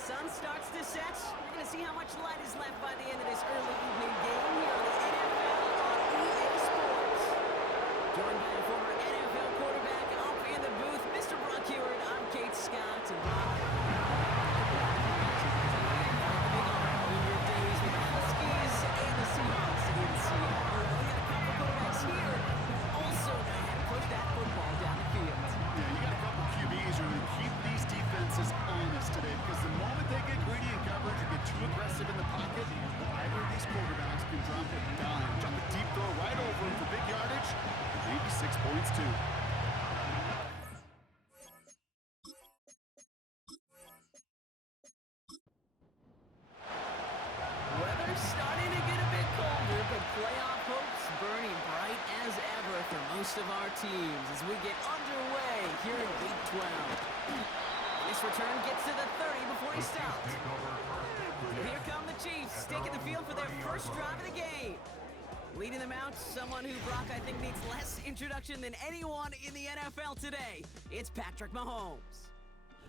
sun starts to set, we're going to see how much light is left by the end of this early evening game here on the NFL on EA Sports. Joined by a former NFL quarterback up in the booth, Mr. Brock Heward. I'm Kate Scott. And Brock, in your days with the Huskies and the Seahawks in Seattle. We got a couple quarterbacks here who also know how to push that football down the field. Yeah, you got a couple QBs who are going to keep these defenses honest today, because the moment they get greedy in coverage or get too aggressive in the pocket, either of these quarterbacks can drop a dime, drop a deep throw right over him for big yardage, and maybe 6 points too. Weather's starting to get a bit colder, but playoff hopes burning bright as ever for most of our teams as we get underway here in Week 12. This return gets to the 30 before he stops. So here come the Chiefs, taking the field for their first drive of the game. Leading them out, someone who, Brock, I think needs less introduction than anyone in the NFL today. It's Patrick Mahomes.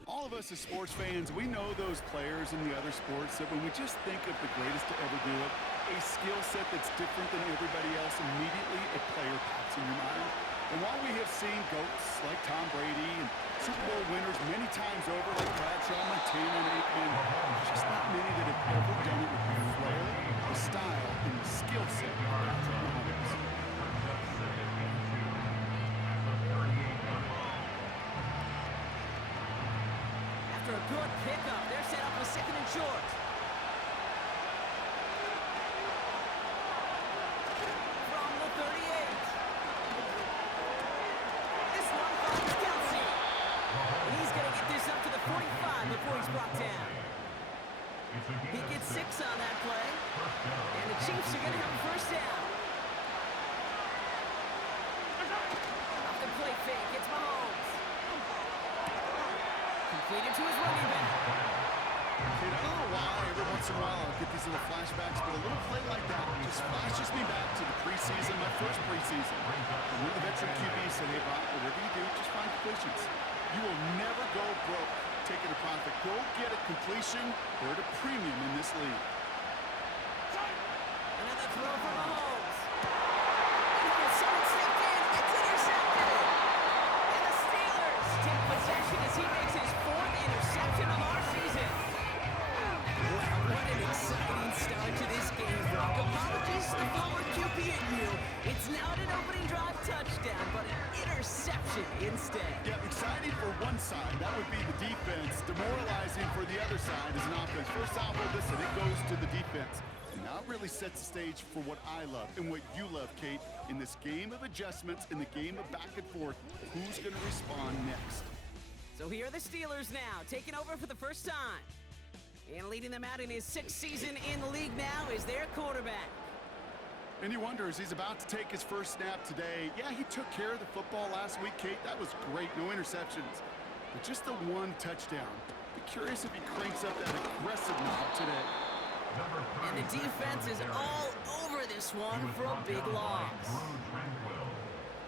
All of us as sports fans, we know those players in the other sports that when we just think of the greatest to ever do it, a skill set that's different than everybody else, immediately a player pops in your mind. And while we have seen GOATs like Tom Brady and Super Bowl winners many times over like Bradshaw, Montana, and Aikman, there's just not many that have ever done it with the flair, the style, and the skill set of Patrick Mahomes. After a good pickup, they're set up with second and short. From the 38. This one finds Kelsey. And he's going to get this up to the 45 before he's brought down. He gets 6 on that play. And the Chiefs are going to have a first down. Off the play fake, it's Mahomes. Completed to his running back. Kid, I don't know why every once in a while I'll get these little flashbacks, but a little play like that just flashes me back to the preseason, my first preseason. And one of the veteran QBs said, hey, Brock, whatever you do, just find completions. You will never go broke taking a profit. Go get a completion. They're at a premium in this league. Another throw for Mahomes. Someone stepped in. It's intercepted. And the Steelers take possession as he makes his 4th interception of our season. Wow, what an exciting start to this game, Brock. Apologies to the former QB in you. It's not an opening drive touchdown, but an interception instead. Yeah, exciting for one side. That would be the defense. Demoralizing for the other side as an offense. First off, well, listen, it goes to the defense. And now it really sets the stage for what I love and what you love, Kate. In this game of adjustments, in the game of back and forth, who's going to respond next? So here are the Steelers now, taking over for the first time. And leading them out in his 6th season in the league now is their quarterback. And you wonder, as he's about to take his first snap today, yeah, he took care of the football last week, Kate. That was great, no interceptions. But just the one touchdown. Be curious if he cranks up that aggressive knob today. And the defense is all over this one for a big loss.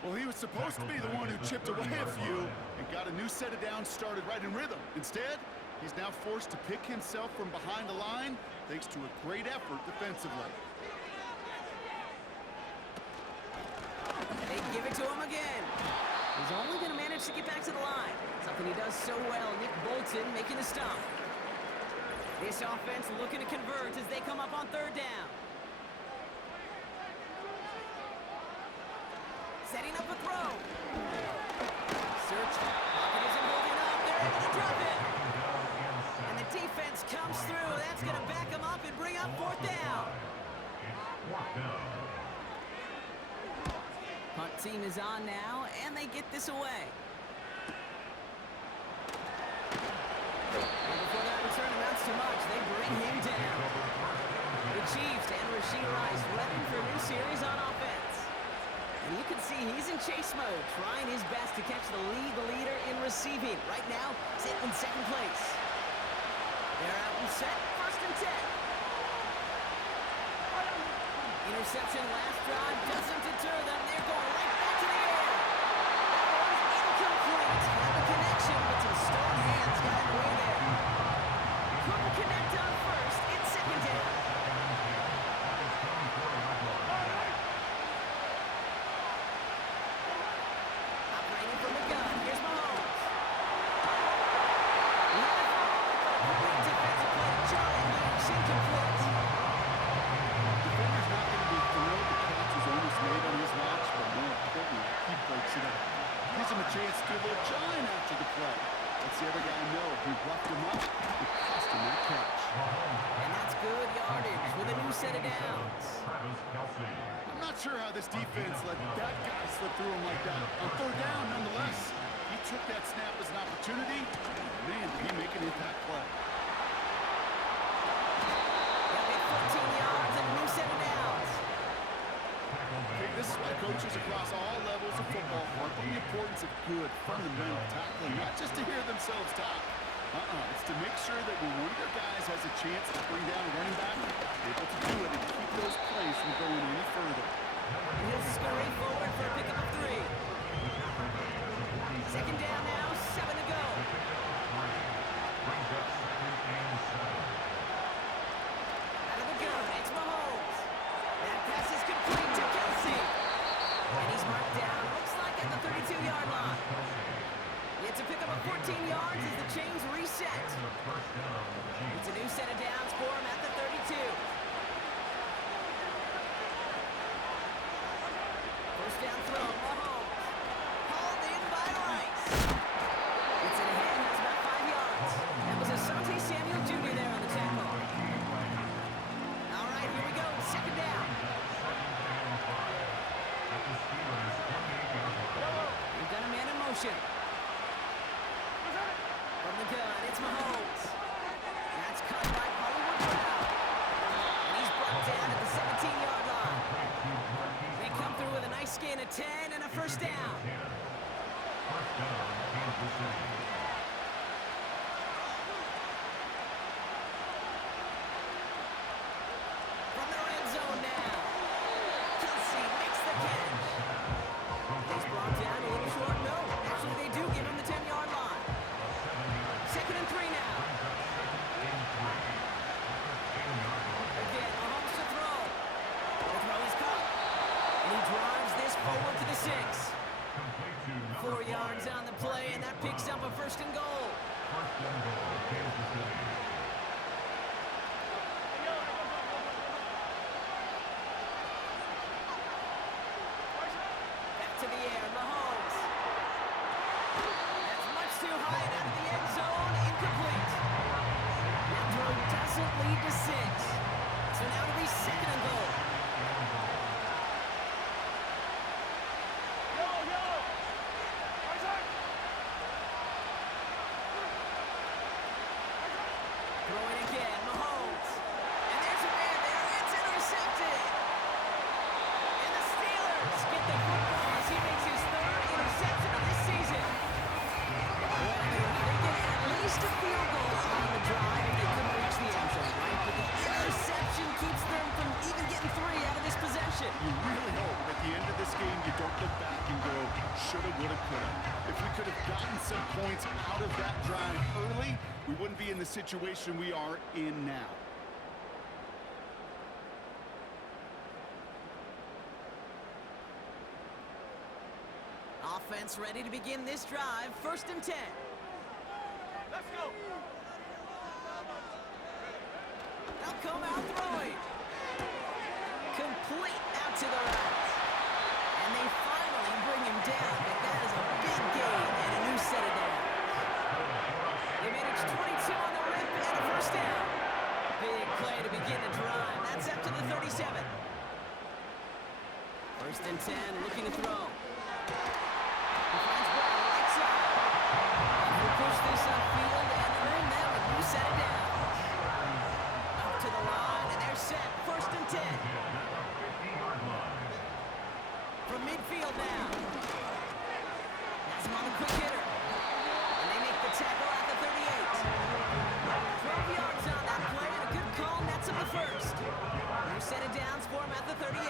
Well, he was supposed to be the one who chipped away a few and got a new set of downs started right in rhythm. Instead, he's now forced to pick himself from behind the line thanks to a great effort defensively. They give it to him again. He's only going to manage to get back to the line. Something he does so well. Nick Bolton making the stop. This offense looking to convert as they come up on 3rd down. Setting up a throw. Search. Pocket isn't holding up. They're able to drop it. And the defense comes through. That's going to back them up and bring up 4th down. Punt team is on now, and they get this away. And before that return amounts to much, they bring him down. The Chiefs and Rashee Rice ready for a new series on offense. And you can see he's in chase mode, trying his best to catch the league leader in receiving. Right now, sitting in 2nd place. They're out and set, 1st and 10. Interception last drive doesn't deter them. They're going right back to the air. That was incomplete. Had the connection, but some stone hands got in the way there. couldn't connect on first. It's second down. Operating from the gun. Here's Mahomes. Great defensive play. Charlie Moves incomplete. Defender's not going to be thrilled the catch was almost made on his watch, but more importantly, he breaks it up. Gives him a chance to do a little shine after the play. Lets the other guy know he roughed him up. It cost him that catch. And that's good yardage with a new set of downs. I'm not sure how this defense let that guy slip through him like that. On third down, nonetheless. He took that snap as an opportunity. Man, did he make an impact play. They'll get 14 yards and a new set of downs. Hey, this is why coaches across all levels of football harp on the importance of good, fundamental tackling, not just to hear themselves talk. It's to make sure that when one of their guys has a chance to bring down a running back, they're able to do it and keep those plays from going any further. And he'll scurry forward for a pickup of 3. Second down now, 7 to go. Out of the gun, it's Mahomes. That pass is complete to Kelsey. And he's marked down, looks like at the 32-yard line. It's a pickup of 14 yards as the chains reset. It's a new set of downs for him at the 32. First down throw, Mahomes. Hauled in by Rice. It's in hand, has about 5 yards. That was Asante Samuel Jr. there on the tackle. All right, here we go, second down. We've got a man in motion. From the gun, it's Mahomes. That's cut by Hollywood Brown. And he's brought down at the 17-yard line. They come through with a nice gain of 10 and a first down. From the red zone now. Kelsey makes the catch. He's brought down a little short. No, actually they do give him the 10-yard line. Second and 3 now. Again, Mahomes to throw. The throw is caught. And he drives this forward to the 6. 4 yards on the play, and that picks up a first and goal. Back to the air, Mahomes. That's much too high and out of the end zone, incomplete. That throw doesn't lead to 6. So now it'll be second and goal. Throwing again, Mahomes. And there's a man there. It's intercepted. And the Steelers get the football as he makes his 3rd interception of this season. Well, they get at least a field goal on the drive if they couldn't reach the end zone, right? But the interception keeps them from even getting 3 out of this possession. You really hope at the end of this game you don't look back and go, shoulda, woulda, coulda. If we could have gotten some points out of that drive early, we wouldn't be in the situation we are in now. Offense ready to begin this drive. First and 10. Let's go. They'll come out throwing. Complete out to the right. And they finally bring him down, but that is a big gain and a new set of downs. They managed 22 on the rip and a first down. Big play to begin the drive. That's up to the 37. First and 10, looking to throw. He finds Brown right side. And will push this upfield and earn them a new set of downs. Up to the line, and they're set. First and 10. From midfield now. Has him on the quick hitter. And they make the tackle at the 38. 12 yards on that play, and a good call nets him the first. New set of downs for him at the 38.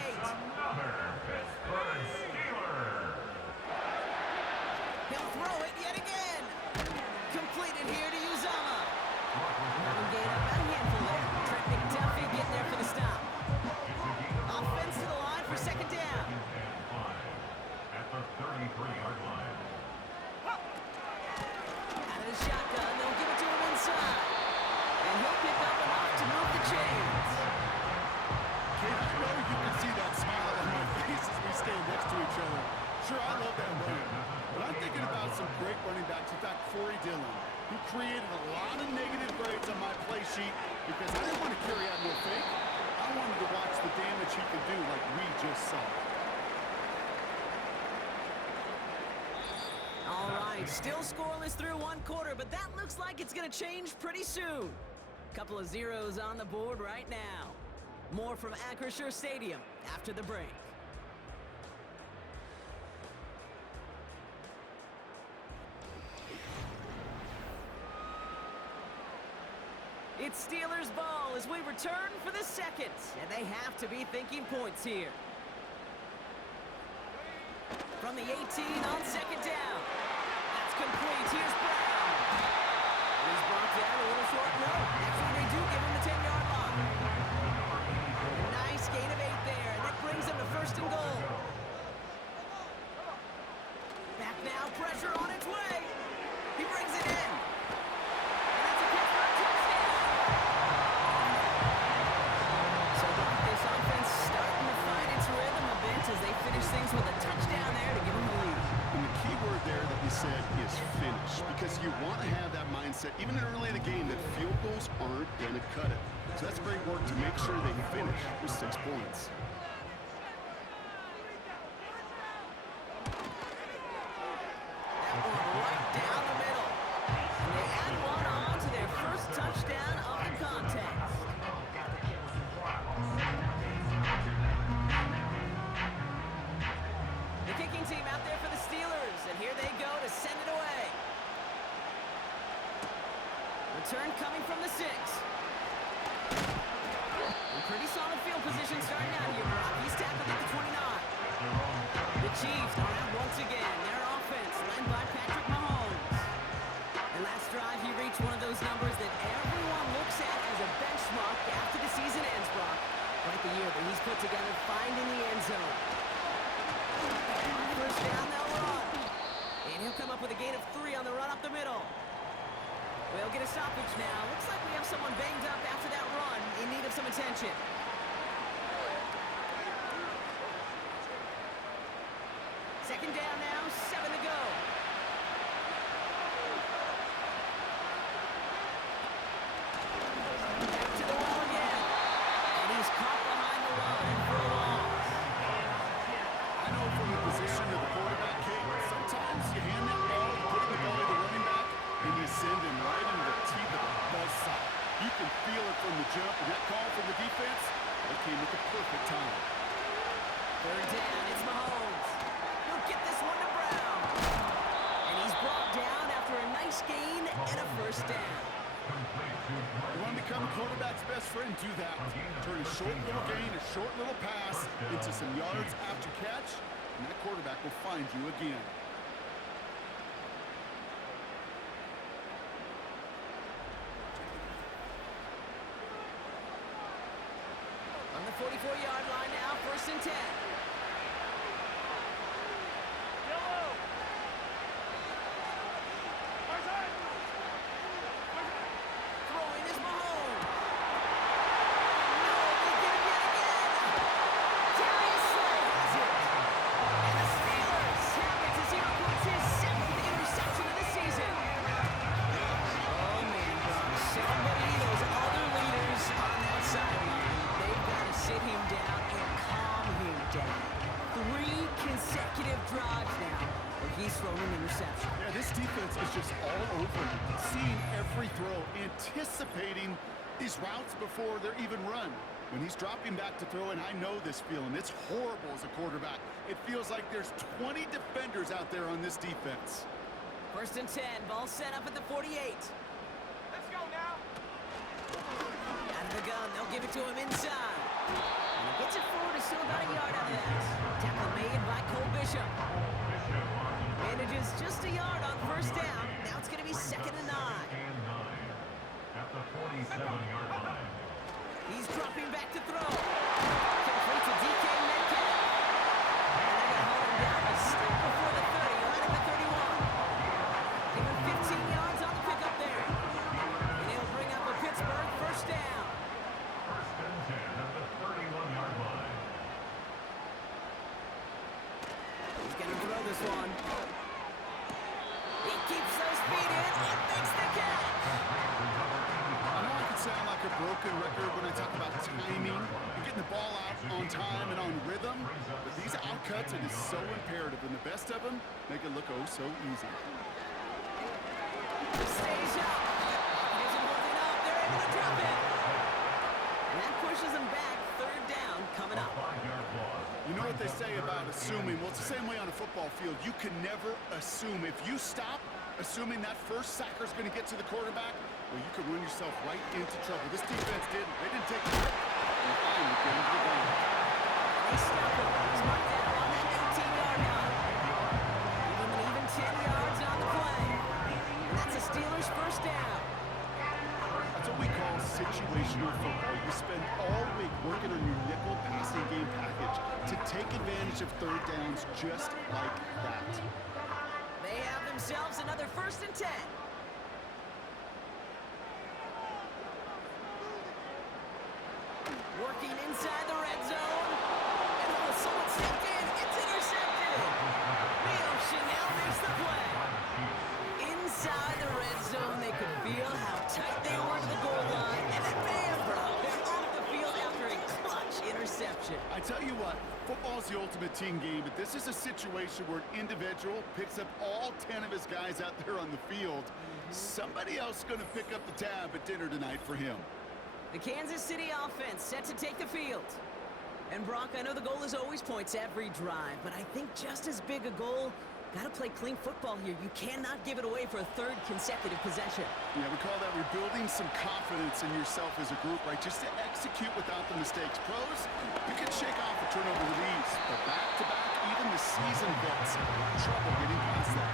sheet because I didn't want to carry out no fake. I wanted to watch the damage he could do like we just saw. All right, still scoreless through one quarter, but that looks like it's going to change pretty soon. Couple of zeros on the board right now. More from Acrisure Stadium after the break. It's Steelers ball as we return for the second, and they have to be thinking points here. From the 18 on second down. That's complete. Here's Brown. He's brought down a little short. No, actually they do give him the 10-yard line. Nice gain of 8 there, and that brings them to first and goal. Back now, pressure on its way. He brings it in. And that's a catch for a touchdown. So this offense starting to find its rhythm a bit as they finish things with a touchdown there to give them the lead. And the key word there that you said is finish, because you want to have that mindset, even early in the game, that field goals aren't going to cut it. So that's great work to make sure they finish with 6 points. That one right down the middle. And they add one on to their first touchdown of the contest. The kicking team out there for the Steelers, and here they go to send it away. Return coming from the 6. And pretty solid field position starting out here, Brock. He's tackled at the 29. The Chiefs are out once again. Their offense led by Patrick Mahomes. And last drive, he reached one of those numbers that everyone looks at as a benchmark after the season ends, Brock. Like the year that he's put together, finding the end zone. First down, they'll run. And he'll come up with a gain of 3 on the run up the middle. We'll get a stoppage now. Looks like we have someone banged up after that run in need of some attention. Second down now, 7 to go. Back to the wall again. And he's caught behind the line for a loss. I know from the position of the quarterback, Kate, sometimes you hand that ball, put it in the belly of the running back, and you send him right into the teeth of the buzzsaw. You can feel it from the jump, and that call from the defense, it came at the perfect time. Third down, it's Mahomes. He'll get this one to Brown. And he's brought down after a nice gain and a first down. You want to become a quarterback's best friend, do that. Turn a short little gain, a short little pass into some yards after catch, and that quarterback will find you again. On the 44-yard line now, first and 10. Throwing is Mahomes. No, they get him yet again. Darius Slay has it. And the Steelers have it as he records his 7th interception of the season. Oh, man, somebody, those other leaders on that sideline, they've got to sit him down and calm him down. 3 consecutive drives now where he's thrown an interception. Yeah, this defense is just all over him, seeing every throw, anticipating these routes before they're even run. When he's dropping back to throw, and I know this feeling, it's horrible as a quarterback. It feels like there's 20 defenders out there on this defense. First and 10, ball set up at the 48. Let's go now. Out of the gun, they'll give it to him inside. And he gets it forward, is still about a yard out of that. Tackle made by Cole Bishop. Manages just a yard on first down. Now it's going to be 2nd and 9. At the 47-yard line. He's dropping back to throw. Complete to DK Metcalf. And they're going to hold him down a step before the 30, right at the 31. Give him 15 yards on the pickup there. And he'll bring up a Pittsburgh first down. First and 10 at the 31-yard line. He's going to throw this one. He keeps those feet in and makes the catch. I know I could sound like a broken record when I talk about timing and getting the ball out on time and on rhythm, but these outcuts, it is so imperative, and the best of them make it look oh so easy. Stays up. He isn't holding up. They're able to drop it. And that pushes them back. Third down coming up. You know what they say about assuming? Well, it's the same way on a football field. You can never assume. If you stop assuming that first sacker's going to get to the quarterback, well, you could run yourself right into trouble. This defense didn't. They didn't take a hit. And finally get into the ground. They stop him. He's marked down on that 18-yard line. Give him an even 10 yards on the play. And that's a Steelers first down. That's what we call situational football. You spend all week working on your nickel passing game package to take advantage of third downs just like that. They have themselves another 1st and 10. Working inside the red zone. And oh, someone stepped in. It's intercepted. Leo Chanel makes the play. Inside the red zone, they could feel how tight they were to the goal line. And it may have brought them off the field after a clutch interception. I tell you what, football's the ultimate team game, but this is a situation where an individual picks up all 10 of his guys out there on the field. Somebody else is going to pick up the tab at dinner tonight for him. The Kansas City offense set to take the field. And Brock, I know the goal is always points every drive, but I think just as big a goal, got to play clean football here. You cannot give it away for a 3rd consecutive possession. Yeah, we call that rebuilding some confidence in yourself as a group, right? Just to execute without the mistakes. Pros, you can shake off a turnover with ease, but back-to-back, even the seasoned vets, trouble getting past that.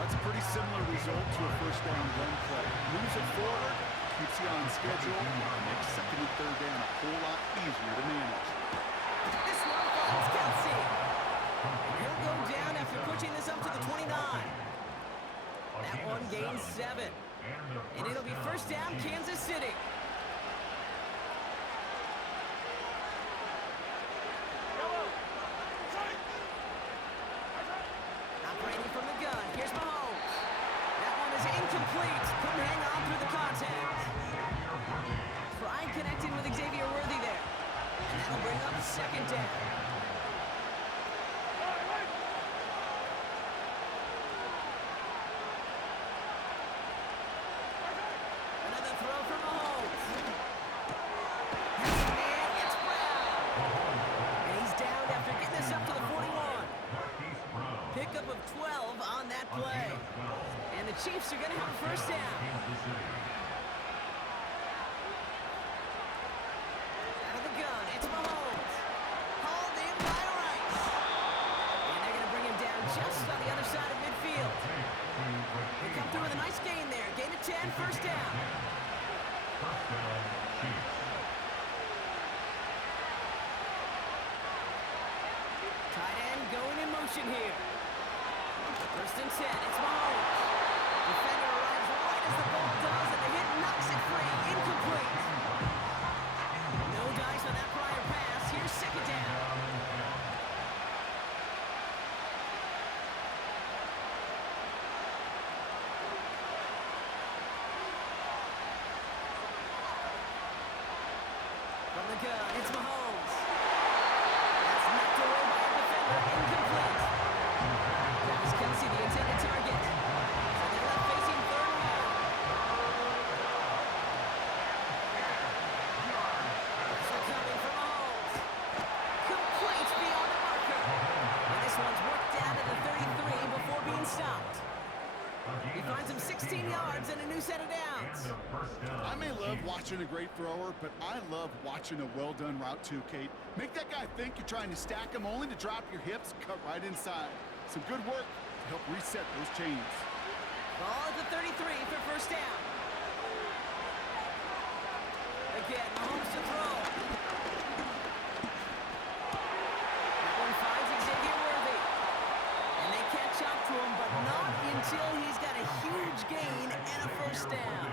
That's a pretty similar result to a first down run play. Moves it forward, keeps you on schedule, makes 2nd and 3rd down a whole lot easier to manage. This one finds Kelsey. He'll go down after pushing this up to the 29. That one gains 7. And it'll be first down, Kansas City. Operating from the gun. Here's Mahomes. That one is incomplete. Couldn't hang on through the contact. Try connecting with Xavier Worthy there. And that'll bring up 2nd down. Another throw for Mahomes. And it's Brown. And he's down after getting this up to the 41. Pickup of 12 on that play. And the Chiefs are going to have a first down. Out of the gun, it's Mahomes. Hauled in by Rice. And they're going to bring him down just on the other side of midfield. They come through with a nice gain there. Gain of 10, first down. Tight end going in motion here. 1st and 10, it's Mahomes. Defender arrives right as the ball does, and the hit knocks it free. Incomplete. No dice on that prior pass. Here's 2nd down. From the gun, it's Mahomes. That's knocked away by a defender. Incomplete. Travis Kelsey, the intended target. So they're left facing 3rd and long. Pressure coming from Mahomes. Complete beyond the marker. And this one's worked down to the 33 before being stopped. He finds him 16 yards and a new set of downs. I may love watching a great thrower, but I love watching a well-done route too, Kate. Make that guy think you're trying to stack him only to drop your hips, cut right inside. Some good work to help reset those chains. Ball at the 33 for first down. Again, Mahomes to throw. That one finds Xavier Worthy. And they catch up to him, but not until he's got a huge gain and a first down.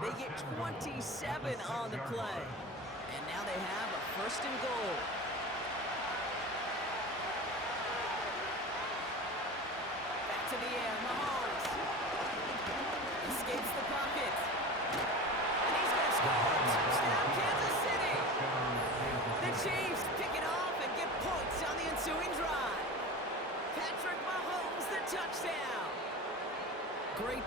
They get 27 on the play. And now they have a 1st and goal. Back to the air, Mahomes. Escapes the pocket.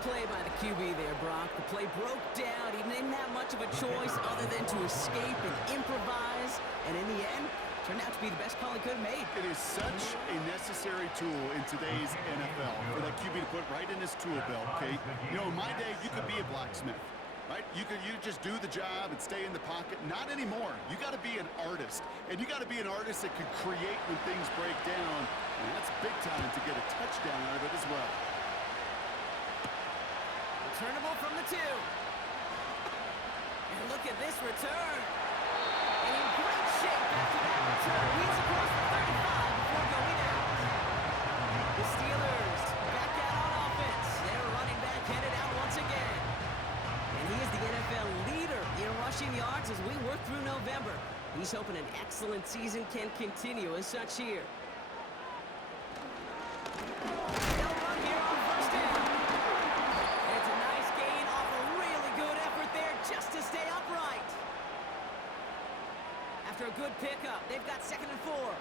play by the QB there, Brock. The play broke down. He didn't have much of a choice other than to escape and improvise. And in the end, turned out to be the best call he could have made. It is such a necessary tool in today's NFL for that QB to put right in his tool belt, okay? You know, in my day, you could be a blacksmith, right? You just do the job and stay in the pocket. Not anymore. You got to be an artist. And you got to be an artist that can create when things break down. And that's big time to get a touchdown out of it as well. Returnable from the 2. And look at this return. And in great shape after that return. He's across the 35 before going out. The Steelers back out on offense. Their running back headed out once again. And he is the NFL leader in rushing yards as we work through November. He's hoping an excellent season can continue as such here. They'll run here on first down. It's a nice gain off a really good effort there just to stay upright. After a good pickup, they've got 2nd and 4. Here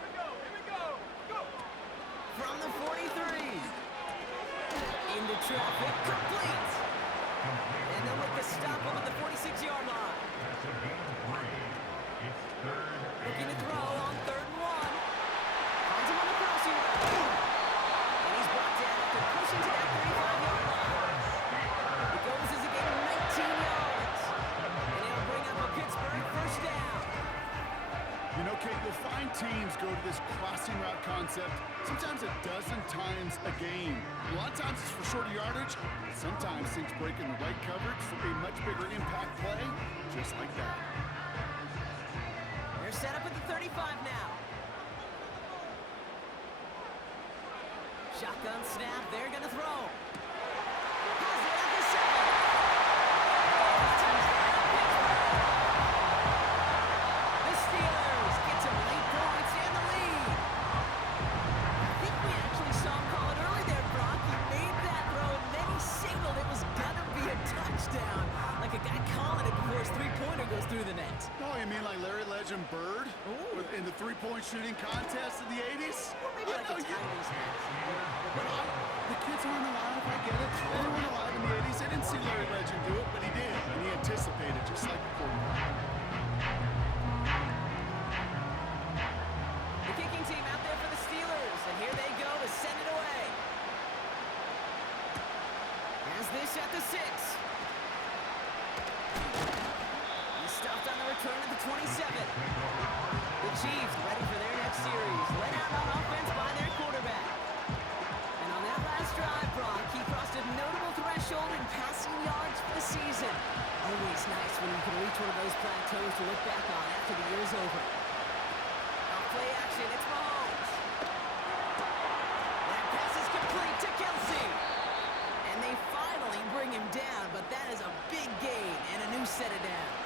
we go, go! From the 43. Into traffic, complete. And they'll make the stop over the 46-yard line. That's a gain of 3. It's 3rd Looking to and throw 1. on 3rd and 1. Finds him on the crossing route. And he's brought down after pushing to that 35-yard line. It goes as a gain of 19 yards. And it'll bring up a Pittsburgh first down. You know, Kate, you'll find teams go to this crossing route concept sometimes a dozen times a game. A lot of times it's for shorter yardage, but sometimes things break in the right coverage for a much bigger impact play, just like that. They're set up at the 35 now. Shotgun snap, they're going to throw. Has it at the 7. The Steelers get some late points and the lead. I think we actually saw him call it early there, Brock. He made that throw and then he signaled it was going to be a touchdown. Like a guy calling it before his three-pointer goes through the net. Oh, you mean like Larry Legend Bird in the three-point shooting contest in the 80s? Or maybe like a Titans match. The kids aren't alive, I get it. They weren't alive in the 80s. They didn't see Larry Legend do it, but he did. And he anticipated, just like the quarterback. The kicking team out there for the Steelers, and here they go to send it away. Has this at the 6. He's stopped on the return at the 27. The Chiefs ready for their next series. Let out on offense by their quarterback. And on that last drive, Brock, he crossed a notable threshold in passing yards for the season. Always nice when you can reach one of those plateaus to look back on after the year's over. On play action, it's Mahomes. That pass is complete to Kelsey. And they finally bring him down, but that is a big gain and a new set of downs.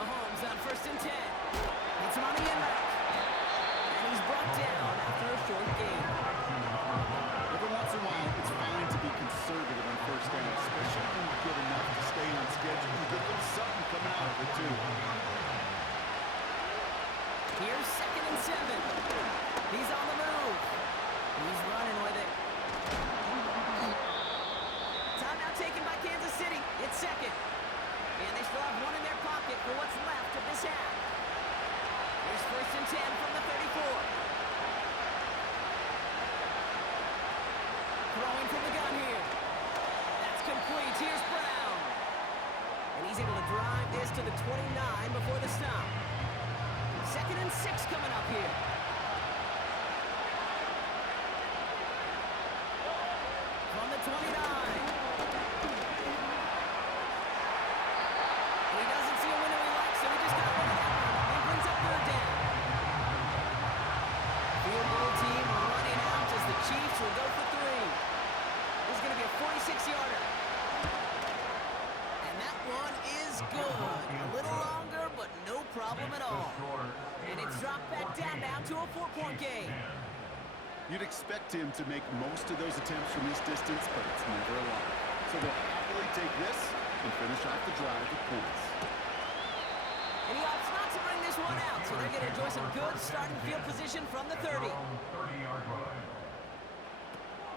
Mahomes on 1st and 10. Hits him on the end route. And he's brought down after a short gain. Every once in a while, it's fine to be conservative on first down, especially when you get enough to stay on schedule. You get a little something coming out of it, too. Here's 2nd and 7. He's on the move. He's running with it. Timeout taken by Kansas City. It's 2nd. And they still have one in their pocket for what's left of this half. Here's 1st and 10 from the 34. Throwing from the gun here. That's complete. Here's Brown. And he's able to drive this to the 29 before the stop. 2nd and 6 coming up here. From the 29. He doesn't see a window he likes, so he just got rid of that one. And brings up 3rd down. Field goal team running out as the Chiefs will go for 3. This is going to be a 46-yarder. And that one is good. A little longer, but no problem at all. And it's dropped back down now to a 4-point game. You'd expect him to make most of those attempts from this distance, but it's never a lot. So they'll happily take this and finish off the drive with points. And So they're going to enjoy some good starting field position from the 30. 30-yard line.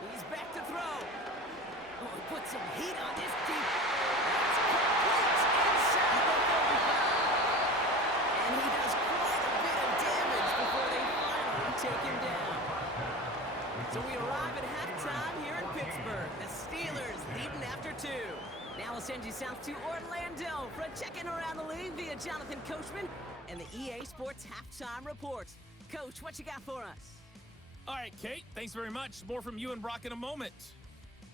He's back to throw. Oh, he put some heat on this deep. That's complete inside the 35. And he does quite a bit of damage before they finally take him down. So we arrive at halftime here in Pittsburgh. The Steelers leading after 2. Now we'll send you south to Orlando for a check-in around the league via Jonathan Coachman and the EA Sports Halftime Report. Coach, what you got for us? All right, Kate, thanks very much. More from you and Brock in a moment.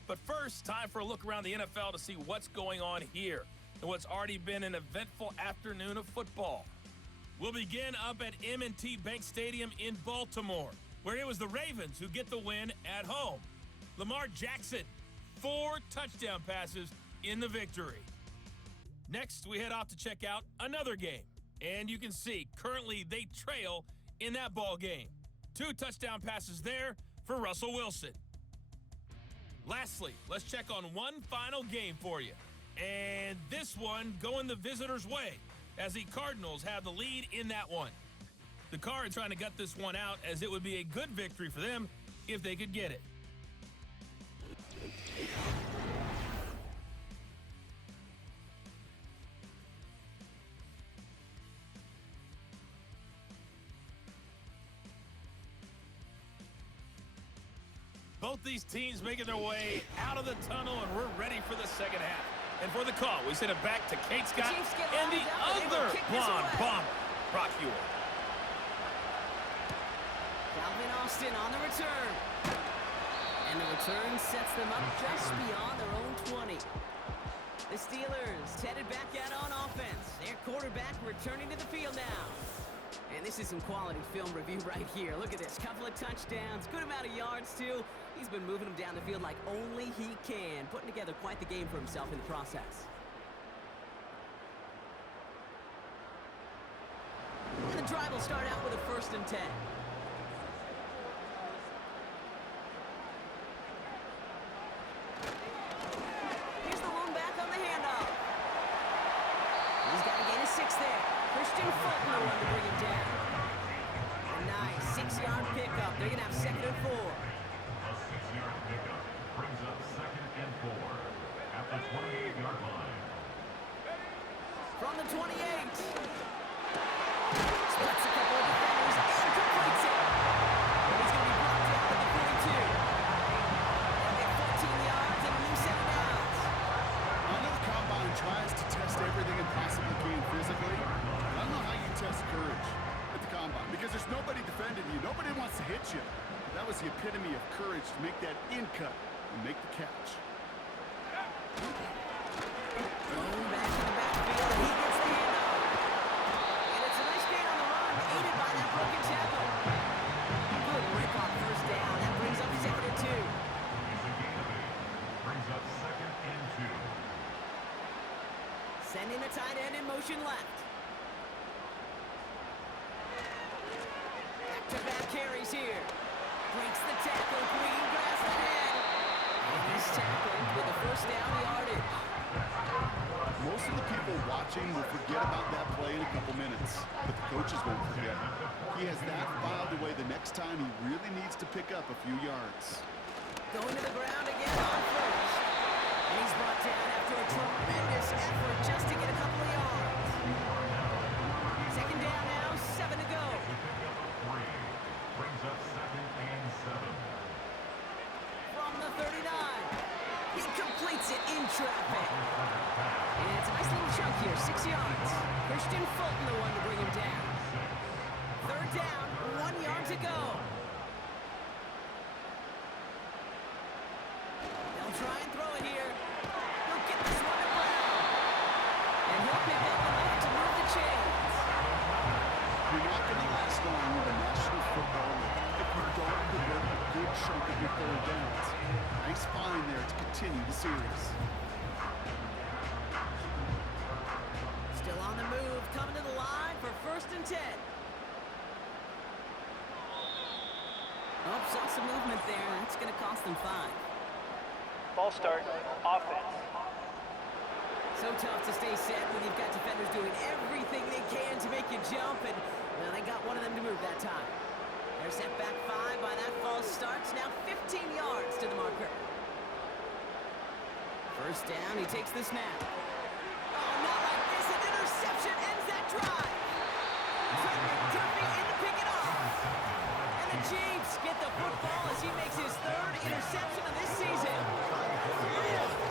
But first, time for a look around the NFL to see what's going on here and what's already been an eventful afternoon of football. We'll begin up at M&T Bank Stadium in Baltimore, where it was the Ravens who get the win at home. Lamar Jackson, 4 touchdown passes in the victory. Next, we head off to check out another game. And you can see, currently they trail in that ball game. 2 touchdown passes there for Russell Wilson. Lastly, let's check on one final game for you. And this one going the visitors' way, as the Cardinals have the lead in that one. The Cards trying to gut this one out, as it would be a good victory for them if they could get it. Both these teams making their way out of the tunnel, and we're ready for the second half. And for the call, we send it back to Kate Scott and the other blonde bomber, Brock Hewitt. Calvin Austin on the return. And the return sets them up just beyond their own 20. The Steelers headed back out on offense. Their quarterback returning to the field now. And this is some quality film review right here. Look at this. Couple of touchdowns. Good amount of yards, too. He's been moving them down the field like only he can. Putting together quite the game for himself in the process. The drive will start out with a 1st and 10. Here's the lone back on the handoff. He's got to gain a 6 there. Christian Fulton will run to bring him down. A nice 6-yard pickup. They're going to have 2nd and 4. A 6-yard pickup brings up 2nd and 4 at the 28-yard line. From the 28. Splits a couple of defenders and completes it. And he's going to be brought down at the 42. They'll get 14 yards and a new set of downs. I know the combine tries to test everything it possibly can physically. I don't know how you test courage at the combine, because there's nobody defending you. Nobody wants to hit you. But that was the epitome of courage to make that in cut and make the catch. Thrown back in the backfield, and he gets the handoff. And it's a nice gain on the run, aided by that broken tackle. Good rip on 1st down. That brings up 2nd and 2. He's a gain of 8. Brings up 2nd and 2. Sending the tight end in motion left. Back-to-back carries here. Breaks the tackle, green grass ahead. And he's tackled with the 1st down yardage. Most of the people watching will forget about that play in a couple minutes, but the coaches won't forget. He has that filed away the next time he really needs to pick up a few yards. Going to the ground again on 1st. And he's brought down after a tremendous effort just to get a couple of yards. 2nd down now, 7 to go. Brings up 2nd and 7. From the 39. He completes it in traffic. And it's a nice little chunk here, 6 yards. Christian Fulton, the one to bring him down. 3rd down, 1 yard to go. They'll try and throw it here. He'll get this one to Brown. And he'll pick up enough to move the chains. You're not going to last long in the National Football League if you don't convert a good chunk of your 3rd downs. Nice find there to continue the series. Still on the move, coming to the line for 1st and 10. Oh, saw some movement there. That's going to cost them 5. Ball start, offense. So tough to stay set when you've got defenders doing everything they can to make you jump, and Well, they got one of them to move that time. They're set back 5 by that false start. Now 15 yards to the marker. First down, he takes the snap. Oh, not like this. An interception ends that drive. Turpy in to pick it off. And the Chiefs get the football as he makes his 3rd interception of this season.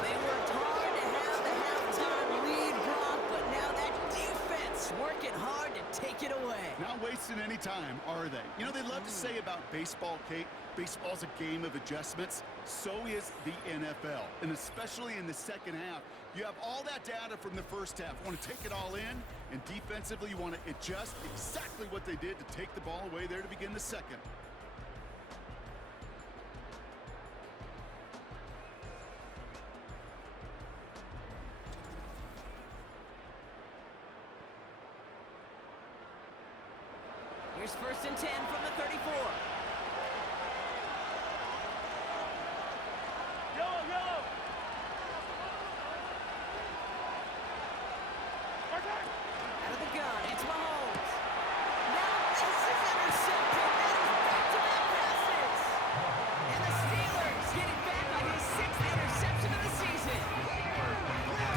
They worked hard to have the halftime lead, Brock, but now that defense working hard to take it away. Not wasting any time, are they? You know, they love to say about baseball, Kate, baseball's a game of adjustments. So is the NFL. And especially in the second half, you have all that data from the first half. You want to take it all in, and defensively you want to adjust exactly what they did to take the ball away there to begin the second. Here's 1st and 10 from the 34. Yellow. Out of the gun, it's Mahomes. Now this is intercepted. That is back-to-back passes. And the Steelers getting back on his 6th interception of the season.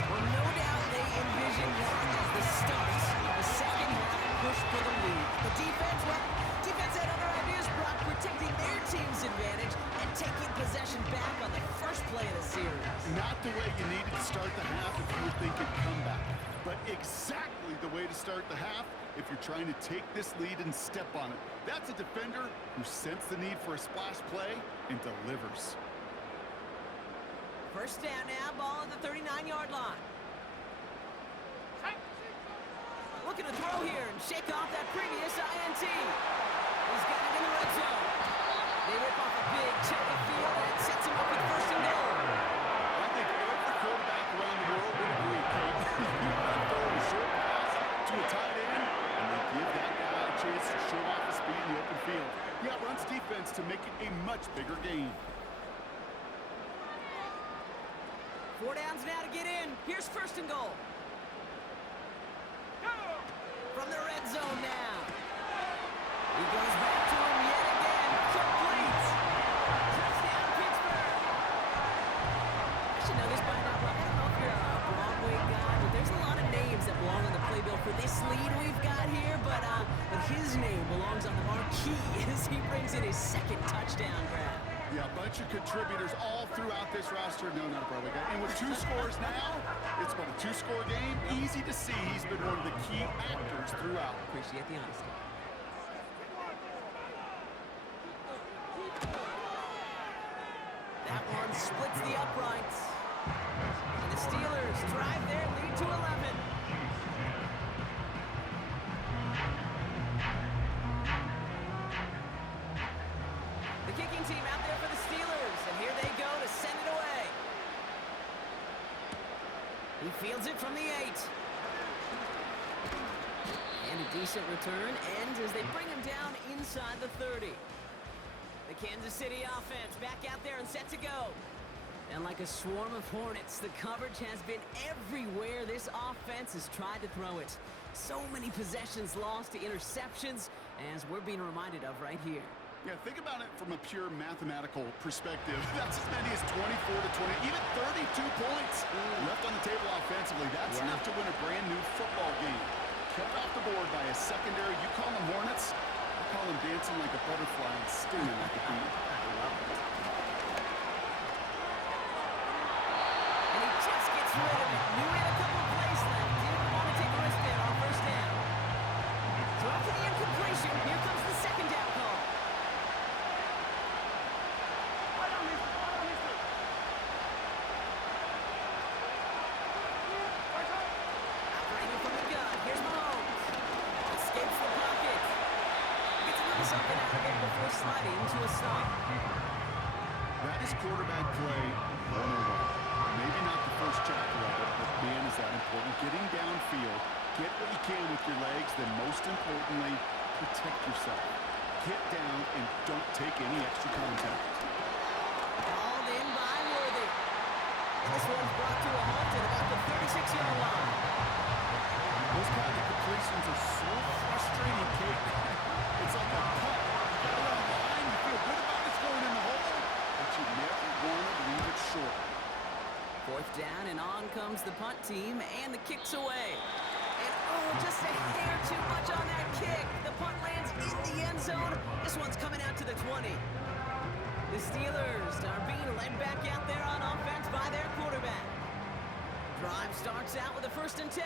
Well, no doubt they envisioned that as the start of the second half push for the lead. The defense had other ideas, Brock, protecting their team's advantage and taking possession back on the first play of the series. Not the way you needed to start the half if you were thinking comeback, but exactly the way to start the half if you're trying to take this lead and step on it. That's a defender who sensed the need for a splash play and delivers. First down now, ball at the 39-yard line. Looking to throw here and shake off that previous INT. He's got it in the red zone. They rip off a big chunk of field and it sets him up with 1st and goal. I think every quarterback around the world would agree, Kate. You want to throw a short pass to a tight end, and then give that guy a chance to show off his speed in the open field. Yeah, it runs defense to make it a much bigger game. 4 downs now to get in. Here's 1st and goal. From the red zone now. He goes back to him yet again. Complete. Touchdown, Pittsburgh. I should know this by now, but I don't know if you're a Broadway guy, but there's a lot of names that belong on the playbill for this lead we've got here, but his name belongs on the marquee as he brings in his 2nd touchdown grab. Yeah, a bunch of contributors all throughout this roster. No, not a Broadway guy. And with 2 scores now, it's about a 2-score game. Easy to see he's been one of the key actors throughout. Appreciate the honesty. That one splits the uprights. And the Steelers drive their lead to 11. The kicking team out there for the Steelers, and here they go to send it away. He fields it from the 8. And a decent return ends as they bring him down inside the 30. The Kansas City offense back out there and set to go. And like a swarm of hornets, the coverage has been everywhere this offense has tried to throw it. So many possessions lost to interceptions, as we're being reminded of right here. Yeah, think about it from a pure mathematical perspective. That's as many as 24 to 20, even 32 points left on the table offensively. That's enough to win a brand new football game. Kept off the board by a secondary. You call them Hornets, I call them dancing like a butterfly and stinging like a bee. And he just gets rid of it. Knew he had a couple of plays left. Didn't want to take a risk there on 1st down. So after the incompletion, here comes the 2nd down call. Operating from the gun. Here's Mahomes. Escapes the pocket. Gets a little something out of it before sliding to a stop. That is quarterback play 101. Maybe not the first chapter of it, but man, is that important. Getting downfield, get what you can with your legs, then most importantly, protect yourself. Get down and don't take any extra contact. Called in by Worthy. And this one's brought to a halt at about the 36-yard line. Those kind of completions are so frustrating, Kate. It's like a putt. You got it on the line, you feel good about it's going in the hole, but you never want to leave it short. Fourth down, and on comes the punt team, and the kick's away. And oh, just a hair too much on that kick. The punt lands in the end zone. This one's coming out to the 20. The Steelers are being led back out there on offense by their quarterback. Drive starts out with a 1st and 10.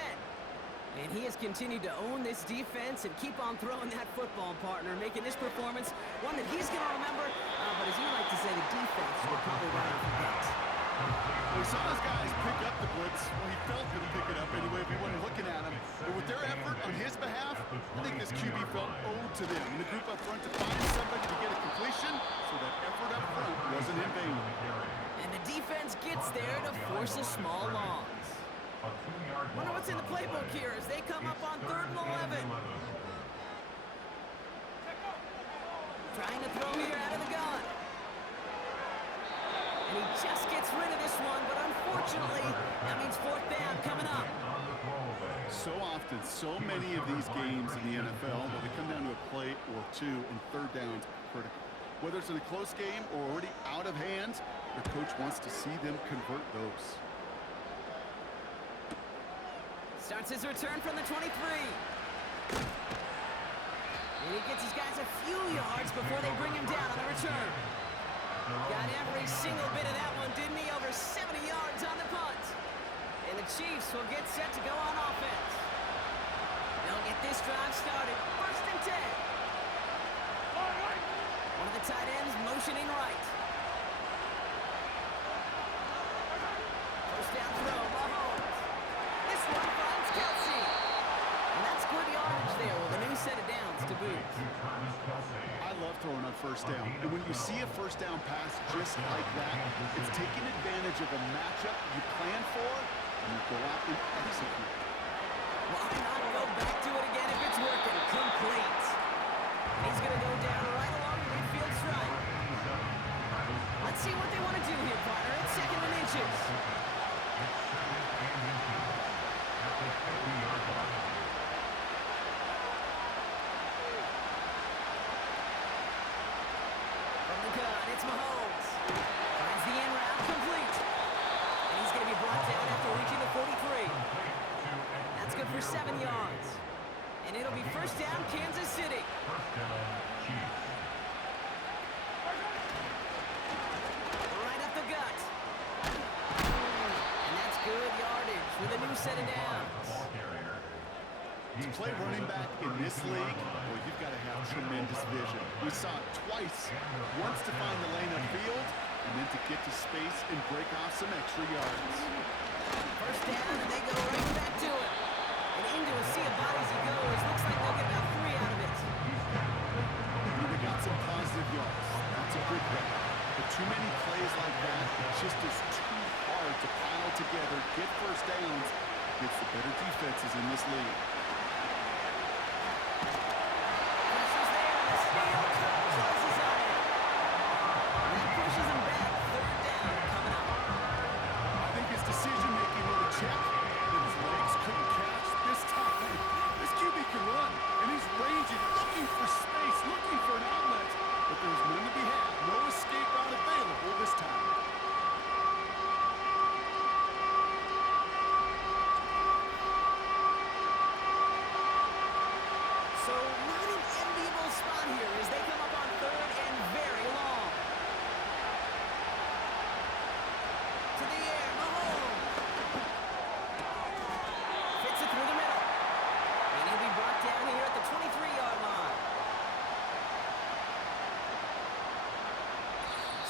And he has continued to own this defense and keep on throwing that football, partner, making this performance one that he's going to remember. But as you like to say, the defense will probably rather forget. We saw those guys pick up the blitz. Well, he felt to pick it up anyway if he wasn't looking at him. But with their effort on his behalf, I think this QB felt owed to them. And the group up front to find somebody to get a completion, so that effort up front wasn't in vain. And the defense gets there to force a small loss. Wonder what's in the playbook here as they come up on 3rd and 11. Trying to throw here out of the gun. And he just gets rid of this one, but unfortunately, that means 4th down coming up. So often, so many of these games in the NFL, where they come down to a play or two, and 3rd downs are critical. Whether it's in a close game or already out of hand, the coach wants to see them convert those. Starts his return from the 23. And he gets his guys a few yards before they bring him down on the return. Got every single bit of that one, didn't he? Over 70 yards on the punt. And the Chiefs will get set to go on offense. They'll get this drive started. 1st and 10. One of the tight ends motioning right. First down throw, Mahomes. This one finds Kelsey. And that's good yardage there with a new set of downs to boot. I love throwing on 1st down. And when you see a 1st down pass just like that, it's taking advantage of a matchup you plan for, and you go out and execute. Why not go back to it again if it's working? Complete. And he's going to go down right along the midfield stripe. Let's see what they want to do here, partner. It's 2nd and inches. From the gun, it's Mahomes. Finds the in route, complete. And he's going to be brought down after reaching the 43. That's good for 7 yards. And it'll be 1st down, Kansas City. Right up the gut. And that's good yardage with a new set of downs. To play running back in this league, well, you've got to have tremendous vision. We saw it twice. Once to find the lane upfield, and then to get to space and break off some extra yards. 1st down, and they go right back to it. And into a sea of bodies he goes. Looks like they'll get about 3 out of it. They got some positive yards. That's a good play. But too many plays like that, it just is too hard to pile together, get 1st downs against the better defenses in this league. Pressure's there, and the steal closes on it. And that pushes him back. 3rd down coming up. I think his decision-making with a check that his legs couldn't catch this time. This QB can run, and he's ranging, looking for space, looking for an outlet. But there's none to be had. No escape route available this time. So not an enviable spot here as they come up on 3rd and very long. To the air, Mahomes. Fits it through the middle. And he'll be brought down here at the 23-yard line.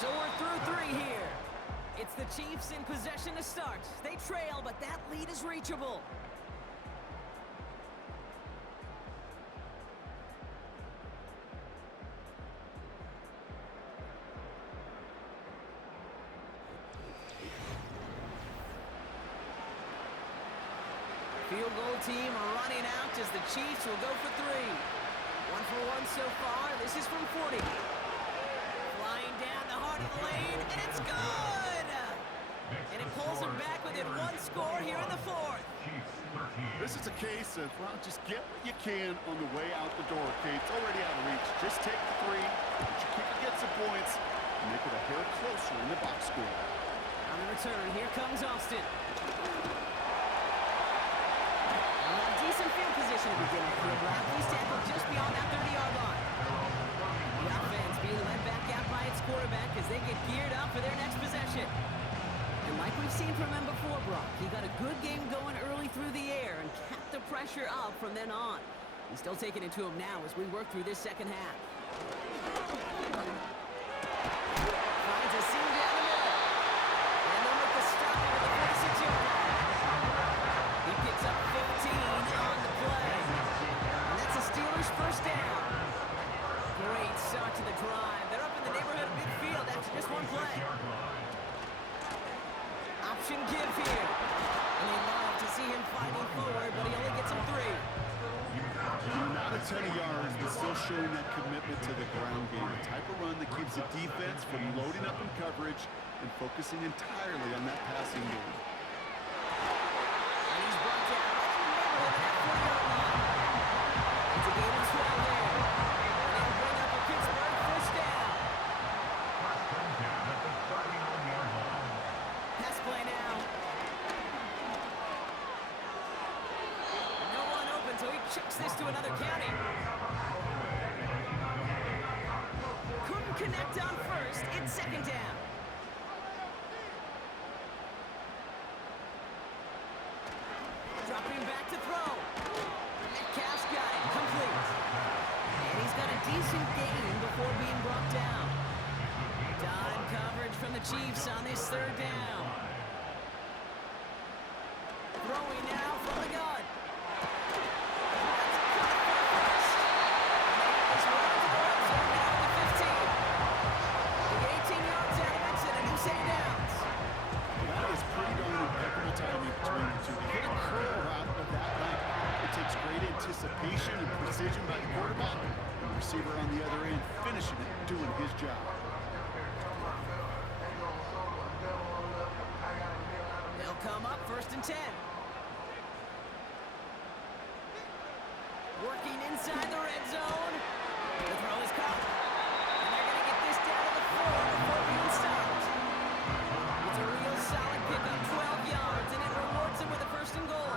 So we're through 3 here. It's the Chiefs in possession to start. They trail, but that lead is reachable. Field goal team running out as the Chiefs will go for 3. 1 for 1 so far. This is from 40. Flying down the heart of the lane, and it's good! And it pulls them back within one score here in the fourth. Chiefs 13. This is a case of, well, just get what you can on the way out the door, okay? It's already out of reach. Just take the three, but your kicker gets some points, and make it a hair closer in the box score. On the return, here comes Austin. Decent field position to begin with here, Brock. He's tackled just beyond that 30-yard line. The offense being led back out by its quarterback as they get geared up for their next possession. And like we've seen from him before, Brock, he got a good game going early through the air and kept the pressure up from then on. He's still taking it to him now as we work through this second half. Finds a seam down the middle. And then with the stop over the 46-yard line. He picks up 15 on the play. And that's a Steelers first down. Great start to the drive. They're up in the neighborhood of midfield after just one play. Option give here. And they love to see him fighting forward, but he only gets him 3. Not a ton of yards, but still showing that commitment to the ground game. A type of run that keeps the defense from loading up in coverage and focusing entirely on that passing game. And he's brought down right in the neighborhood of that 40-yard line. It's a gain of 12 there. And they'll bring up a Pittsburgh first down. Pass play now. No one open, so he chucks this to another county. Couldn't connect on first. It's second down. Dropping back to throw. Metcalf's got it. Complete. And he's got a decent gain before being brought down. Dime coverage from the Chiefs on this third down. Throwing now from the gun. It's running to the red zone now at the 15. The 18 yards out of it and a new set of downs. That is pretty darn impeccable timing between the two. To hit a curl route of that length, it takes great anticipation and precision by the quarterback. And the receiver on the other end finishing it, doing his job. They'll come up first and 10. Working inside the red zone. The throw is caught. And they're going to get this down to the 4 before being stopped. It's a real solid pickup, 12 yards, and it rewards him with a first and goal.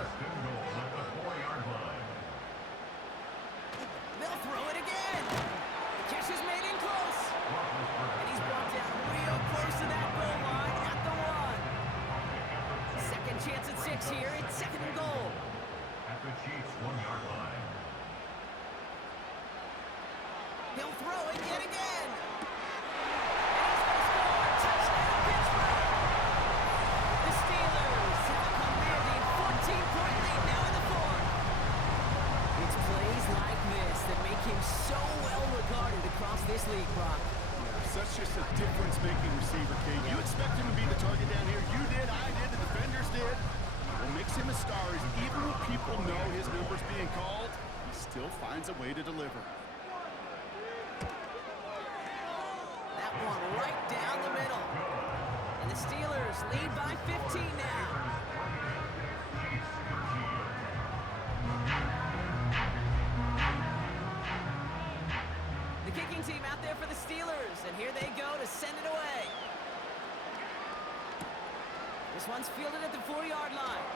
They'll throw it again. The catch is made in close. And he's brought down real close to that goal line at the 1. Second chance at 6 here. It's second and goal. At the Chiefs' 1-yard line. He'll throw it yet again. And he's going to score. Touchdown, Pittsburgh. The Steelers have a commanding 14-point lead now in the fourth. It's plays like this that make him so well regarded across this league, Brock. Such just a difference-making receiver, Kate. You expect him to be the target down here. You did, I did, the defenders did. What makes him a star is even when people know his number's being called, he still finds a way to deliver. That one right down the middle. And the Steelers lead by 15 now. The kicking team out there for the Steelers, and here they go to send it away. This one's fielded at the 4-yard line.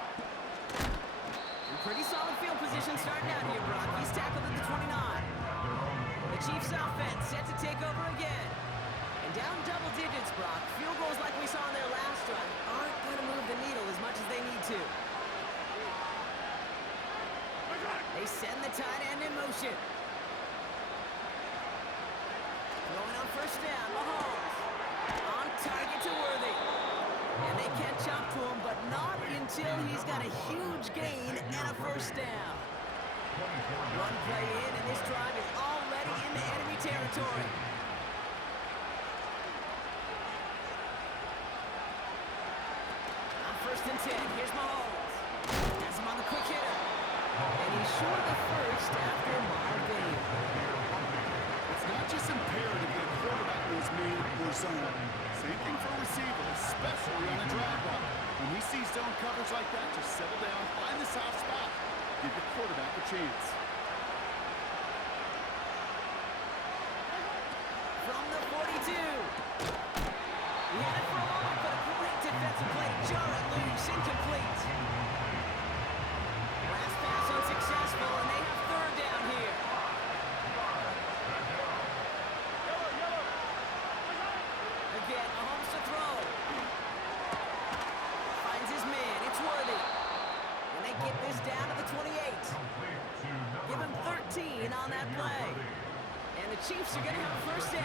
In pretty solid field position starting out here, Brock. He's tackled at the 29. The Chiefs offense set to take over again. And down double digits, Brock. Field goals like we saw in their last drive aren't going to move the needle as much as they need to. They send the tight end in motion. Throwing on first down, Mahomes. On target to Worthy. And they catch up to him, but not until he's got a huge gain and a first down. One play in, and this drive is already into enemy territory. On first and 10, here's Mahomes. Has him on the quick hitter. And he's short of the first after a mild gain. It's not just imperative that a quarterback knows man or zone. Same thing for a receiver, especially on a drag route. When we see zone coverage like that, just settle down, find the soft spot, give your quarterback a chance. From the 42. He had it for a moment, but a great defensive play. Jar it loose, incomplete. Last pass unsuccessful, and they have third down here. Again, Mahomes to throw. Finds his man. It's Worthy. And they get this down to the 28. Give him 13 on that play. And the Chiefs are going to have a first down.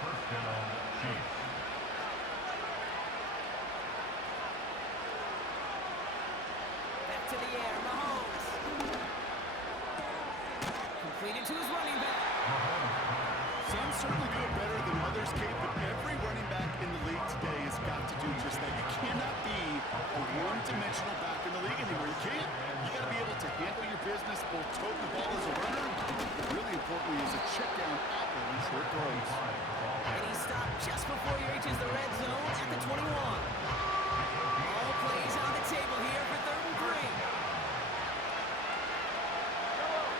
First down, Chiefs. Back to the air, Mahomes. Completed to his running back. Some certainly do it better than others, Kate, but every running back in the league today has got to do just that. You cannot be a one-dimensional back in the league anymore. You can't. You got to be able to handle your business, both tote the ball as a runner, but really importantly as a check down outlet on short throws. And he stopped just before he reaches the red zone at the 21. All plays on the table here for 3rd and 3.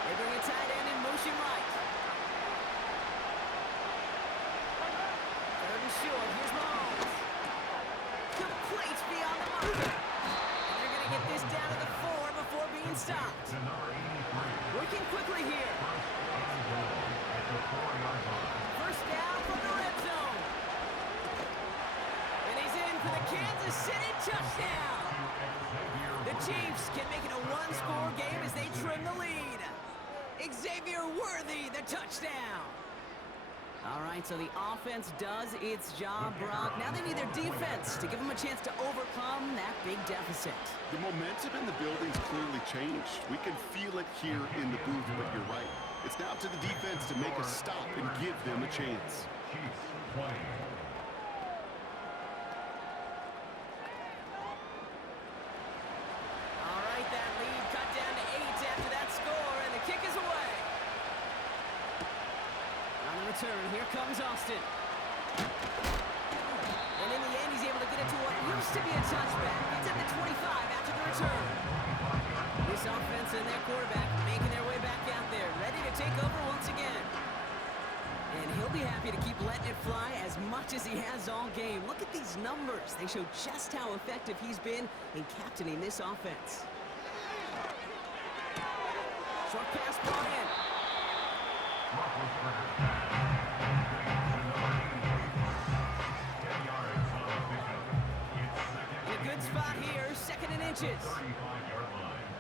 They bring a tight end in motion right. 3rd and short. Here's Mahomes. Complete beyond the marker. And they're going to get this down to the 4 before being stopped. Working quickly here. First down from the red zone. And he's in for the Kansas City touchdown. The Chiefs can make it a one-score game as they trim the lead. Xavier Worthy, the touchdown. All right, so the offense does its job, Brock. Now they need their defense to give them a chance to overcome that big deficit. The momentum in the building's clearly changed. We can feel it here in the booth, but you're right. It's now up to the defense to make a stop and give them a chance. Chiefs 20. All right, that lead cut down to 8 after that score, and the kick is away. On the return, here comes Austin. And in the end, he's able to get it to what used to be a touchback. It's at the 25 after the return. This offense and their quarterback making their way back out there, ready to take over once again. And he'll be happy to keep letting it fly as much as he has all game. Look at these numbers. They show just how effective he's been in captaining this offense. Short pass brought in. In a good spot here, 2nd and inches. 35-yard line.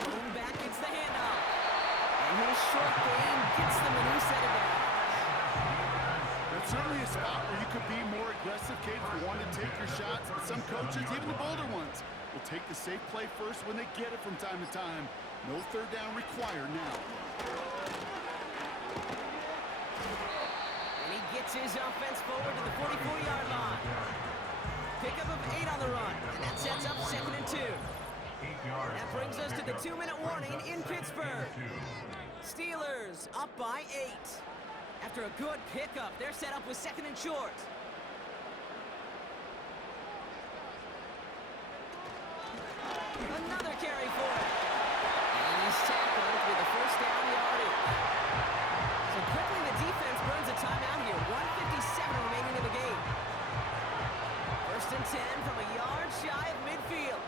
Going back, it's the handoff. And his short game gets them a new set of downs. That's certainly a spot where you could be more aggressive, Kate, if you want to take your shots. But some coaches, even the bolder ones, will take the safe play first when they get it from time to time. No 3rd down required now. And he gets his offense forward to the 44-yard line. Pickup of 8 on the run, and that sets up 2nd and 2. That brings us to the 2-minute warning in Pittsburgh. Steelers up by 8. After a good pickup, they're set up with 2nd and short. Another carry for it. And he's tackled with the first down yardage. So quickly the defense burns a timeout here. 1:57 remaining in the game. 1st and 10 from a yard shy of midfield.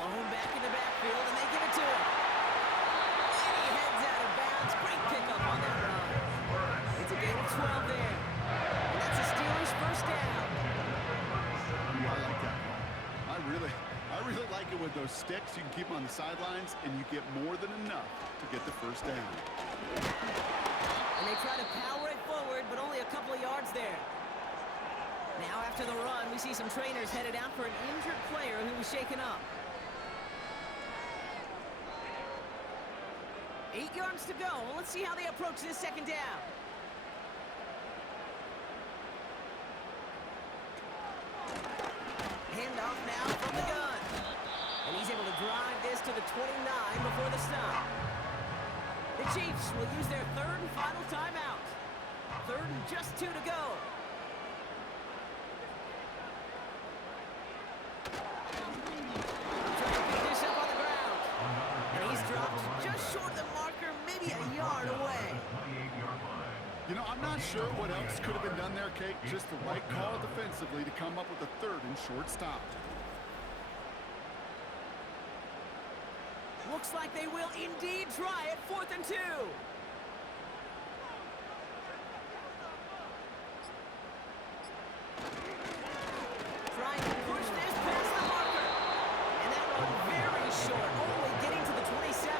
Malone back in the backfield, and they give it to him. And he heads out of bounds. Great pickup on that run. It's a gain of 12 there. And that's a Steelers first down. Ooh, I like that one. I really like it with those sticks. You can keep them on the sidelines, and you get more than enough to get the first down. And they try to power it forward, but only a couple of yards there. Now after the run, we see some trainers headed out for an injured player who was shaken up. 8 yards to go. Well, let's see how they approach this 2nd down. Handoff now from the gun. And he's able to drive this 29 before the stop. The Chiefs will use their third and final timeout. Third and just 2 to go. Trying to pick this up on the ground. And he's dropped just short of the marker, maybe a yard away. You know, I'm not sure what else could have been done there, Kate. Just the right call defensively to come up with a third and short stop. Looks like they will indeed try it. 4th and 2. Trying to push this past the marker. And that run very short, only getting to the 27.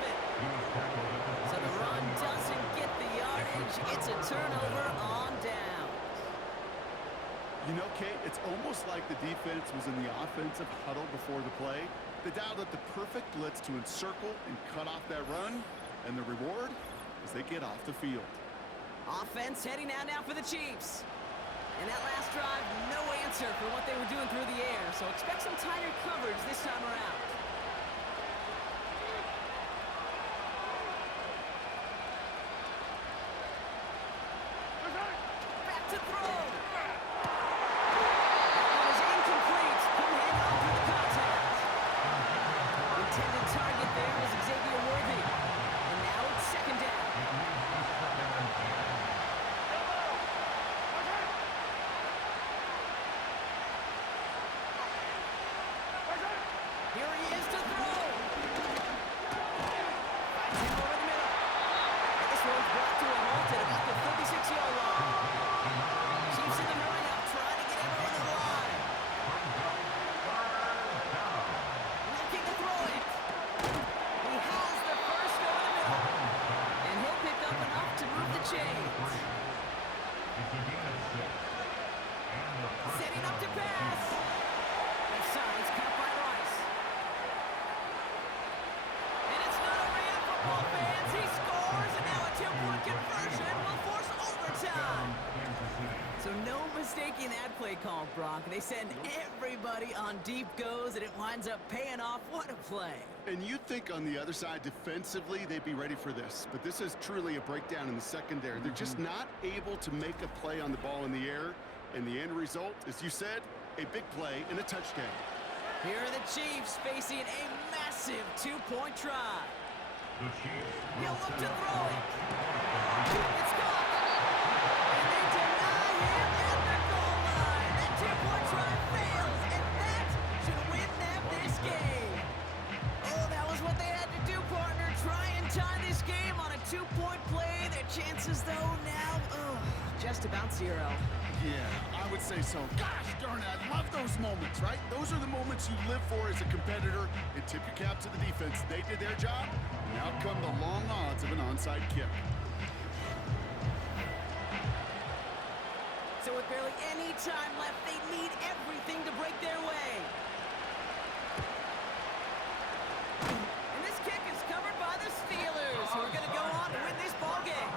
So the run doesn't get the yardage. It's a turnover on down. You know, Kate, it's almost like the defense was in the offensive huddle before the play. They dialed up the perfect blitz to encircle and cut off that run, and the reward is they get off the field. Offense heading out now for the Chiefs. And that last drive, no answer for what they were doing through the air, so expect some tighter coverage this time around. Back to throw. That was incomplete. Couldn't hang on through the contact. Intended target there was Xavier Worthy. And now it's 2nd down. Here he is to throw. Finds him over the middle. And this one's brought to a halt at about the 36-yard line. Chiefs in the hurry up, trying to get everyone in line. Looking to throw it. He has the first over the middle. And he'll pick up enough to move the chains. Setting up to pass. Left side's caught by Rice. And it's not over yet, football fans. He scores, and now a 2-point conversion will force overtime. So no mistaking that play call, Brock. They send everybody on deep goes, and it winds up paying off. What a play. And you'd think on the other side, defensively, they'd be ready for this. But this is truly a breakdown in the secondary. They're just not able to make a play on the ball in the air. And the end result, as you said, a big play and a touchdown. Here are the Chiefs facing a massive 2-point try. He'll look to throw it. It's caught. And they deny him at the goal line. That 2-point try fails, and that should win them this game. Oh, that was what they had to do, partner. Try and tie this game on a 2-point play. Their chances, though, now, just about 0. Yeah, I would say so. Gosh darn it, I love those moments, right? Those are the moments you live for as a competitor. And tip your cap to the defense. They did their job. Now come the long odds of an onside kick. So with barely any time left, they need everything to break their way. And this kick is covered by the Steelers, who are going to go on to win this ball game.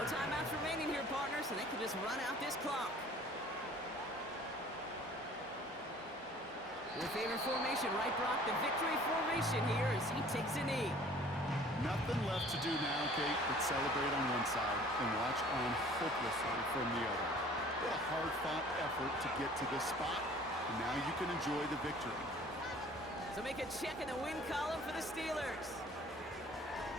No timeouts remaining here, partners, so they can just run out this clock. Your favorite formation, right, Brock? The victory formation here as he takes a knee. Nothing left to do now, Kate, but celebrate on one side and watch on hopelessly from the other. What a hard-fought effort to get to this spot, and now you can enjoy the victory. So make a check in the win column for the Steelers.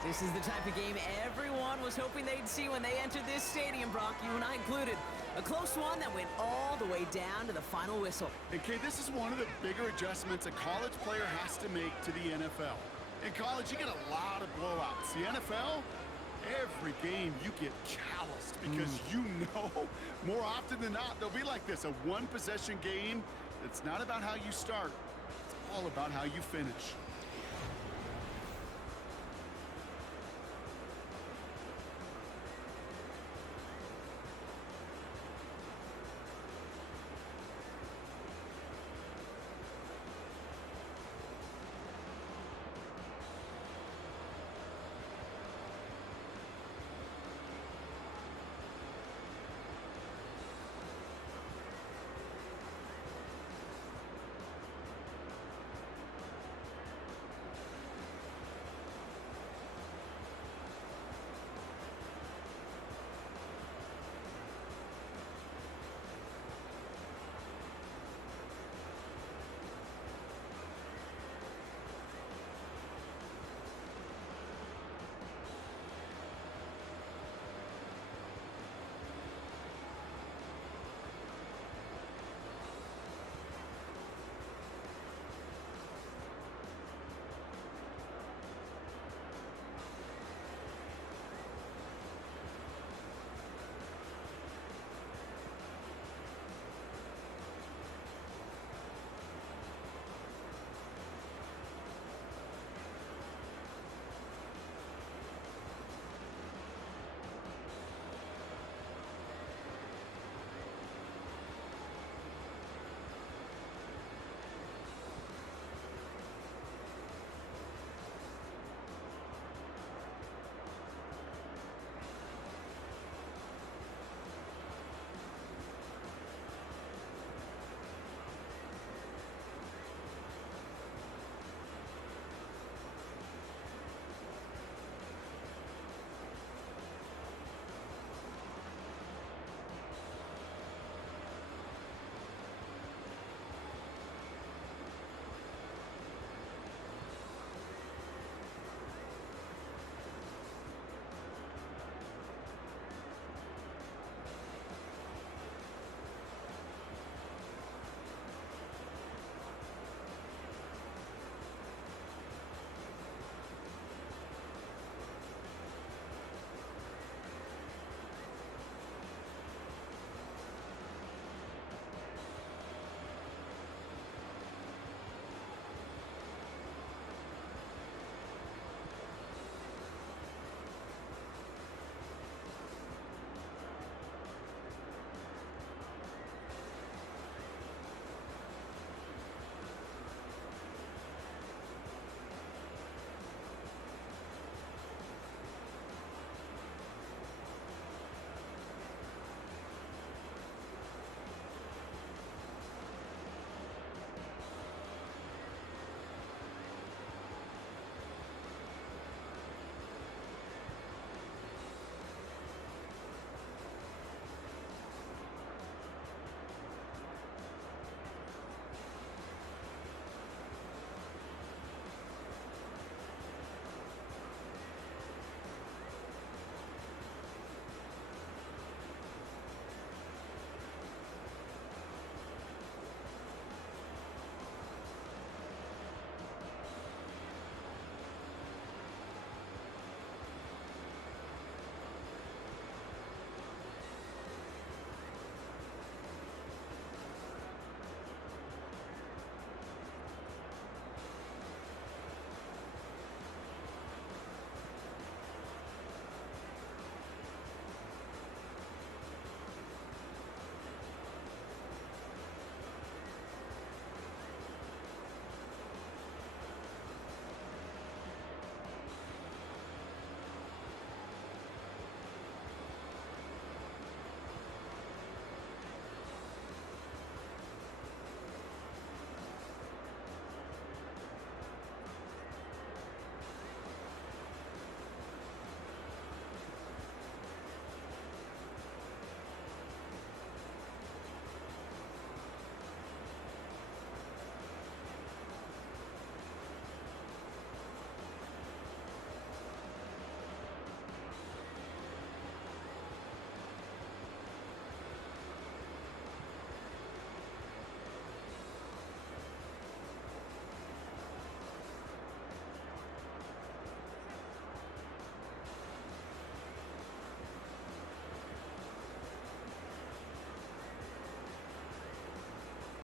This is the type of game everyone was hoping they'd see when they entered this stadium, Brock, you and I included. A close one that went all the way down to the final whistle. And Kate, this is one of the bigger adjustments a college player has to make to the NFL. In college, you get a lot of blowouts. The NFL, every game you get calloused because you know more often than not, they'll be like this, a one-possession game. It's not about how you start. It's all about how you finish.